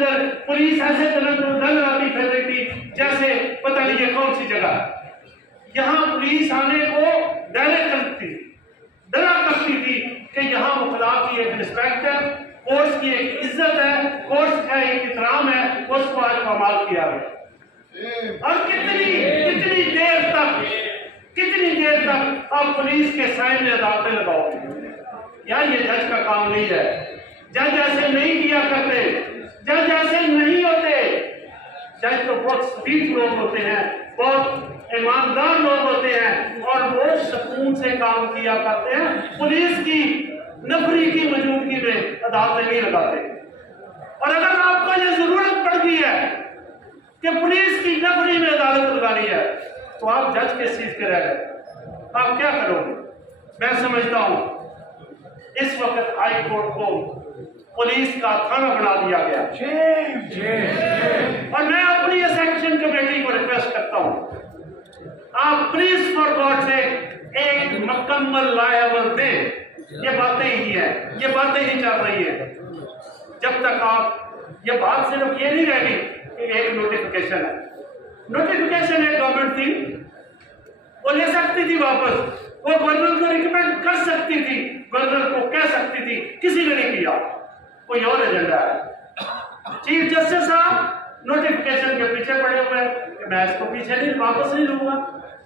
अंदर पुलिस ऐसे दल आती फिर रही थी जैसे पता नहीं ये कौन सी जगह। यहाँ पुलिस आने को डरा करती थी कि यहाँ मुखलाफ की एक रिस्पेक्ट है, कोर्ट्स की एक इज्जत है, कोर्ट्स का एक एहतराम है, उसको आज कमाल किया गया। और कितनी देर तक आप पुलिस के सामने अदालतें लगाओगे? यार ये जज का काम नहीं है। जज ऐसे नहीं किया करते, जज ऐसे नहीं होते। जज तो बहुत सटीक लोग होते हैं, बहुत ईमानदार लोग होते हैं और वो सुकून से काम किया करते हैं। पुलिस की नफरी की मौजूदगी में अदालतें नहीं लगाते। और अगर आपको ये जरूरत पड़ गई है कि पुलिस की नफरी में अदालत लगानी है तो आप जज किस चीज के रह गए? आप क्या करोगे? मैं समझता हूं इस वक्त हाई कोर्ट को पुलिस का थाना बना दिया गया। और मैं अपनी सेक्शन कमेटी को रिक्वेस्ट करता हूं, आप प्लीज फॉर गॉड से एक मुकम्मल लायबल दें। ये बातें ही है, ये बातें ही चल रही है। जब तक आप ये बात सिर्फ ये नहीं रहेगी कि एक नोटिफिकेशन है, नोटिफिकेशन है गवर्नमेंट थी, वो ले सकती थी वापस, वो गवर्नर को रिकमेंड कर सकती थी, गवर्नर को कह सकती थी, किसी ने नहीं किया। कोई और एजेंडा है। चीफ जस्टिस साहब नोटिफिकेशन के पीछे पड़े हुए हैं कि मैं इसको पीछे नहीं वापस नहीं लूंगा।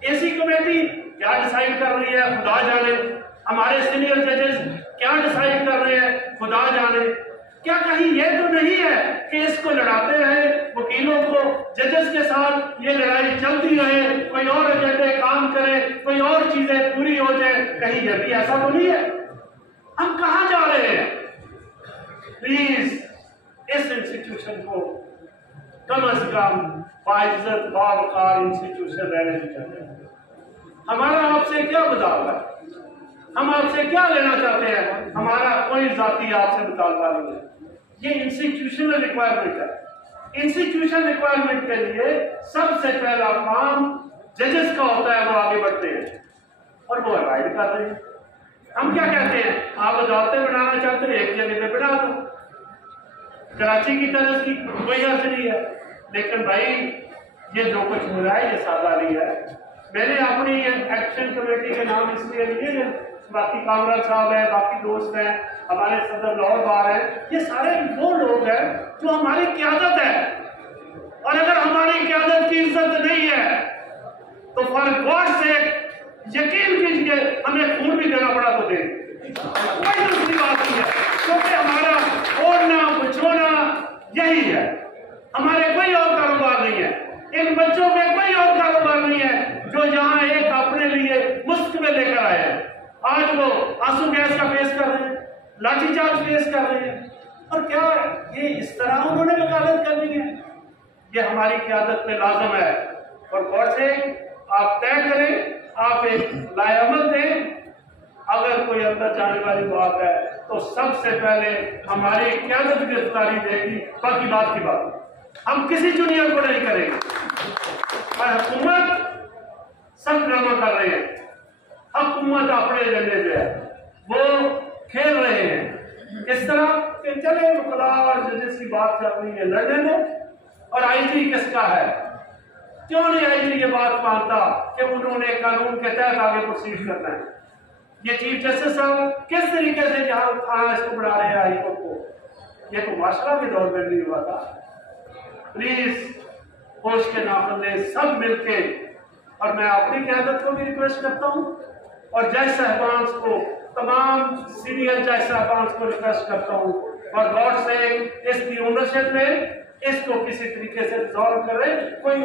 एसी कमेटी क्या डिसाइड कर रही है खुदा जाने, हमारे सीनियर जजेस क्या डिसाइड कर रहे हैं खुदा जाने। क्या कहीं ये तो नहीं है कि इसको लड़ाते रहे वकीलों को, जजेस के साथ ये लड़ाई चलती रहे, कोई और एजेंडे काम करे, कोई और चीजें पूरी हो जाए? कहीं ये भी ऐसा तो नहीं है? हम कहां जा रहे हैं? प्लीज इस इंस्टीट्यूशन को कम अज कम बाइज्जत बावकार इंस्टीट्यूशन रहने दीजिए। हमारा आपसे क्या मुतालबा है? हम आपसे क्या लेना चाहते हैं? हमारा कोई जाती आपसे मुतालबा नहीं है। ये इंस्टीट्यूशनल रिक्वायरमेंट है। इंस्टीट्यूशन रिक्वायरमेंट के लिए सबसे पहला काम जजेस का होता है, वो आगे बढ़ते हैं और वो अवॉइड कर रहे हैं। हम क्या कहते हैं? आप अदालतें बनाना चाहते हैं, एक जगह पे बना दो, कराची की तरह की कोई अर्ज नहीं है। लेकिन भाई ये जो कुछ हो रहा है ये सादा नहीं है। मैंने अपनी एक्शन कमेटी के नाम इसलिए लिए, बाकी कामराज साहब है, बाकी दोस्त हैं, हमारे सदर लाहौर बार है, ये सारे वो लोग हैं जो हमारी क़यादत है। और अगर हमारी क़यादत की इज्जत नहीं है तो फॉर गॉड से यकीन कीजिए हमें खून भी देना पड़ा तो देंगे, कोई दूसरी बात नहीं है। क्योंकि हमारा ओढ़ना बिछोना यही है, हमारे कोई और कारोबार नहीं है। इन बच्चों में कोई और कारोबार नहीं है जो यहाँ एक अपने लिए मुफ्त में लेकर आए हैं। आज वो आंसू गैस का फेस कर रहे हैं, लाठीचार्ज फेस कर रहे हैं। और क्या ये इस तरह उन्होंने वकालत करनी है? ये हमारी क़यादत में लाजम है। और गौर से आप तय करें, आप एक लाएअमल दें। अगर कोई अंदर जाने वाली बात है तो सबसे पहले हमारी क़यादत गिरफ्तारी देगी, बाकी बात की बात हम किसी जूनियर को नहीं करेंगे। और हुकूमत सब ड्रामा कर रहे हैं, हुकूमत अपने एजेंडे पे है, वो खेल रहे हैं इस तरह कि चले वकला और जजेस की बात चल रही है, लड़ने दो। और आईजी किसका है? क्यों नहीं आईजी ये बात मानता कि उन्होंने कानून के तहत आगे प्रोसीड करना है? ये चीफ जस्टिस साहब किस तरीके से जहां खाना इसको बढ़ा रहे हैं हाईकोर्ट को, ये तो माशरा के दौर में नहीं हुआ था। प्लीज होश के नाखुन सब मिलके, और मैं अपनी क़यादत को भी रिक्वेस्ट करता हूं और जज साहबान को, तमाम सीनियर जज साहबान को रिक्वेस्ट करता हूं और गॉड से इसकी ओनरशिप में इसको किसी तरीके से रिजॉल्व करें। कोई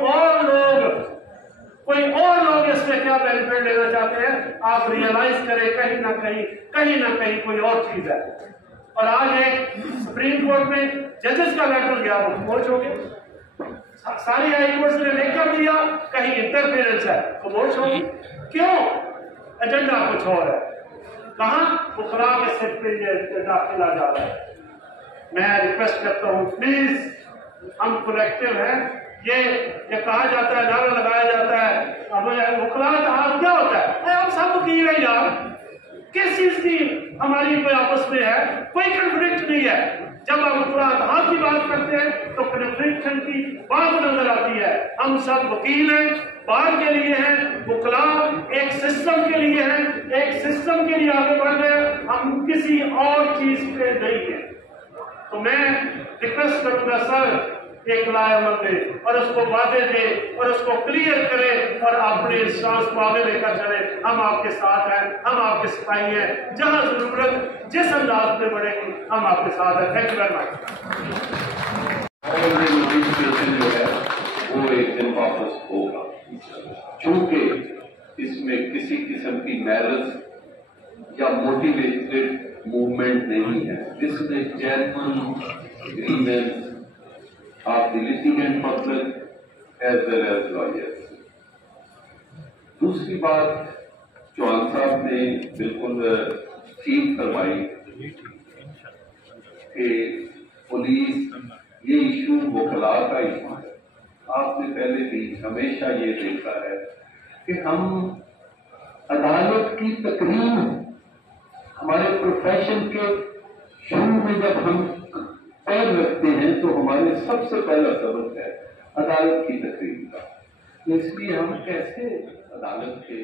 और लोग इसमें क्या बेनिफिट लेना चाहते हैं आप रियलाइज करें, कहीं ना कहीं कोई और चीज है। और आज एक सुप्रीम कोर्ट में जजेस का लेटर गया, वो खामोश हो गए। सारी हाई कोर्ट ने लेकर दिया, कहीं इंटरफेरेंस है, खामोश होगी। क्यों? एजेंडा कुछ और है। कहां बुखरा के सिर पे ये दाखिला जा रहा है। मैं रिक्वेस्ट करता हूं प्लीज, हम कलेक्टिव हैं। ये कहा जाता है, नारा लगाया जाता है, हमें वकालत हाथ क्या होता है? हम सब वकील हैं यार, किस चीज की हमारी कोई आपस में है? कोई कन्फ्लिक्ट नहीं है। जब आप उत्तराधार की बात करते हैं तो कन्फ्लिक्शन की बात नजर आती है। हम सब वकील हैं, बार के लिए हैं, वकला एक सिस्टम के लिए हैं, एक सिस्टम के लिए आगे बढ़ रहे हैं, हम किसी और चीज पे नहीं है। तो मैं रिक्वेस्ट करूंगा सर, एक लाएमत दे और उसको वादे दे और उसको क्लियर करे और अपने सांस को आगे लेकर चले। हम आपके साथ हैं, हम आपके सिपाही हैं, जहां जरूरत जिस अंदाज में बढ़ेगी हम आपके साथ हैं। Thank you very much. जो है वो एक दिन वापस होगा, चूंकि इसमें किसी किस्म की मैरिज या मोटिवेटेड मूवमेंट नहीं है, इसमें genuine grievance of the litigant public as well as lawyers। दूसरी बात चौहान साहब ने बिल्कुल ठीक फरमाई कि पुलिस ये इशू वकला का इशू है। आपने पहले भी हमेशा ये देखा है कि हम अदालत की तकरीर हमारे प्रोफेशन के शुरू में जब हम पैर रखते हैं तो हमारे सबसे पहला सबक है अदालत की तकरीर का। इसलिए हम कैसे अदालत के